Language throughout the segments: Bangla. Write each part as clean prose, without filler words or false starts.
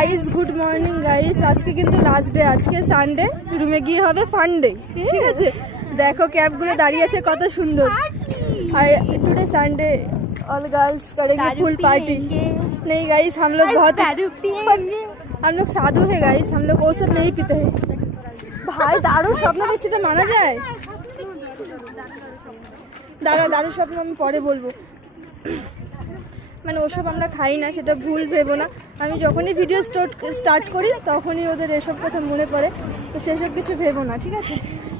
গাইস গুড মর্নিং গাইস, আজকে কিন্তু লাস্ট ডে, আজকে সানডে, রুমে গিয়ে হবে ফান ডে, ঠিক আছে। দেখো ক্যাবগুলো দাঁড়িয়ে আছে কত সুন্দর। আর টুডे संडे ऑल गर्ल्स करेंगे फुल पार्टी। नहीं गाइस हम लोग बहुत हम लोग साधु है गाइस, हम लोग वो सब नहीं पीते हैं भाई। दारू स्वप्न देखছি এটা মানা যায়? দারু স্বপ্ন আমি পরে বলবো, মানে ওসব আমরা খাই না, সেটা ভুল ভেবো না। আমি যখনই ভিডিও স্টার্ট করি তখনই ওদের এসব কথা মনে পড়ে, তো সেসব কিছু ভেবো না, ঠিক আছে।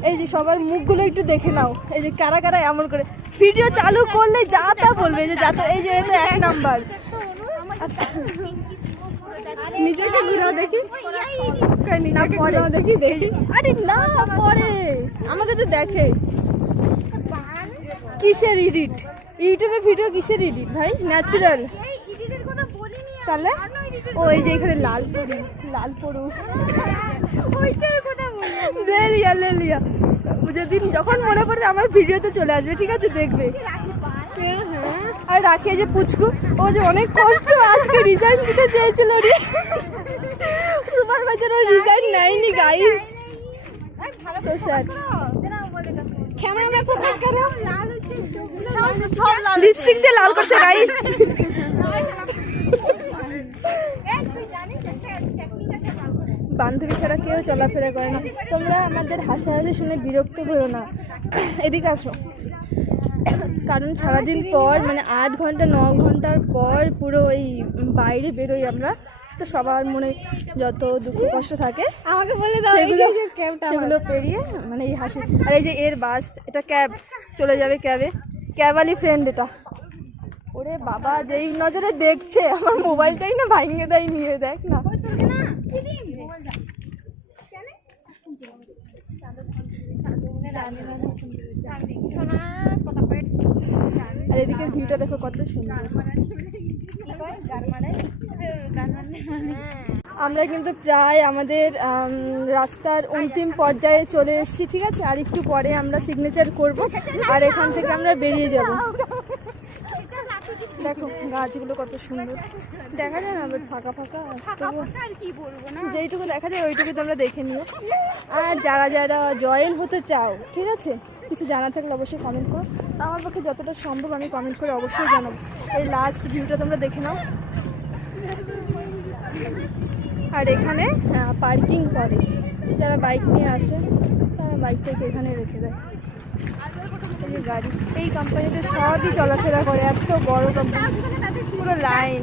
এই যে সবার মুখগুলো একটু দেখে নাও, এই যে কারা কারা এমন করে ভিডিও চালু করলে যা তা বলবে, যে যা, এই যে এটা 1 নাম্বার। নিজেকে ঘুরাও দেখি, নিজেকে ঘুরাও দেখি দেখি। আরে না পরে আমাদের তো দেখে। কিসের এডিট? ইউটিউবে ভিডিও কিসের এডিট ভাই? ন্যাচারাল। তাহলে ও এই যে এখানে লাল পড়ু লেলিয়া যেদিন যখন মনে পড়বে আমার ভিডিওতে চলে আসবে, ঠিক আছে, দেখবে। আর রাখে যে পুচকু, ও যে অনেক কষ্ট আজকে রিজাইন দিতে চেয়েছিল রে, সুপারভাইজার ও রিজাইন নেয়নি guys, so sad. Camera focus করো, লিপস্টিক দিয়ে লাল করছে গাইস। বান্ধবী ছাড়া কেউ চলাফেরা করে না। তোমরা আমাদের হাসাহাসি শুনে বিরক্ত হও না, এদিকে আসো। কারণ সারাদিন পর মানে 8 ঘন্টা 9 ঘন্টার পর পুরো ওই বাইরে বেরোই আমরা, তো সবার মনে যত দুঃখ কষ্ট থাকে আমাকে বলে দাও, সেগুলো পেরিয়ে মানে এই হাসি। আর এই যে এর বাস, এটা ক্যাব, চলে যাবে ক্যাবে, ক্যাবওয়ালি ফ্রেন্ড এটা। ওরে বাবা যেই নজরে দেখছে আমার মোবাইলটাই না ভাঙিয়ে দেয়, নিয়ে দেখ না। আর এদিকের ভিউটা দেখো কত সুন্দর। আমরা কিন্তু প্রায় আমাদের রাস্তার অন্তিম পর্যায়ে চলে এসেছি, ঠিক আছে। আর একটু পরে আমরা সিগনেচার করব, আর এখান থেকে আমরা বেরিয়ে যাব। দেখো গাছগুলো কত সুন্দর, দেখা যায় না ফাঁকা ফাঁকা, যেইটুকু দেখা যায় ওইটুকু তোমরা দেখে নিও। আর যারা যারা জয়েন হতে চাও, ঠিক আছে, কিছু জানা থাকলে অবশ্যই কমেন্ট করো। আমার পক্ষে যতটা সম্ভব আমি কমেন্ট করে অবশ্যই জানাবো। এই লাস্ট ভিউটা তোমরা দেখে নাও। আর এখানে পার্কিং করে, যারা বাইক নিয়ে আসে তারা বাইকটাকে এখানে রেখে দেয়। এই গাড়ি, এই কোম্পানিতে সবই চলাফেরা করে, এত বড় কোম্পানি, পুরো লাইন।